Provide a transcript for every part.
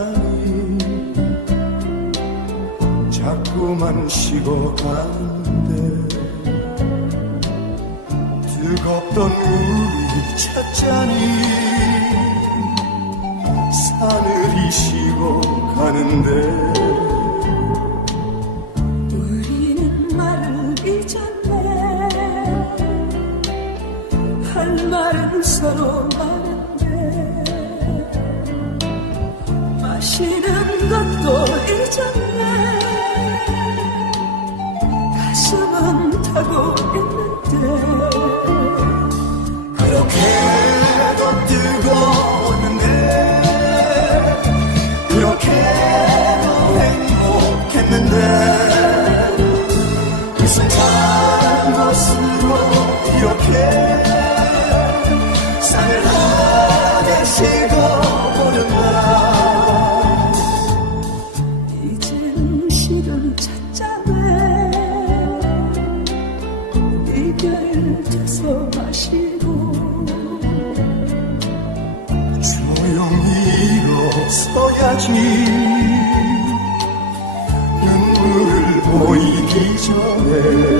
사람이 자꾸만 쉬고 가는데 뜨겁던 우리 찻잔이 사늘이 식어가는데 우리는 말을 잊었네 할 말은 서로 말 마시는 것도 잊었네. 가슴은 타고 이별 돼서 마시고 조용히 일어서야지. 눈물을 보이기 전에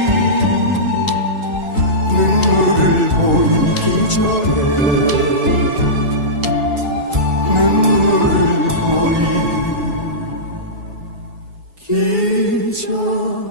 酒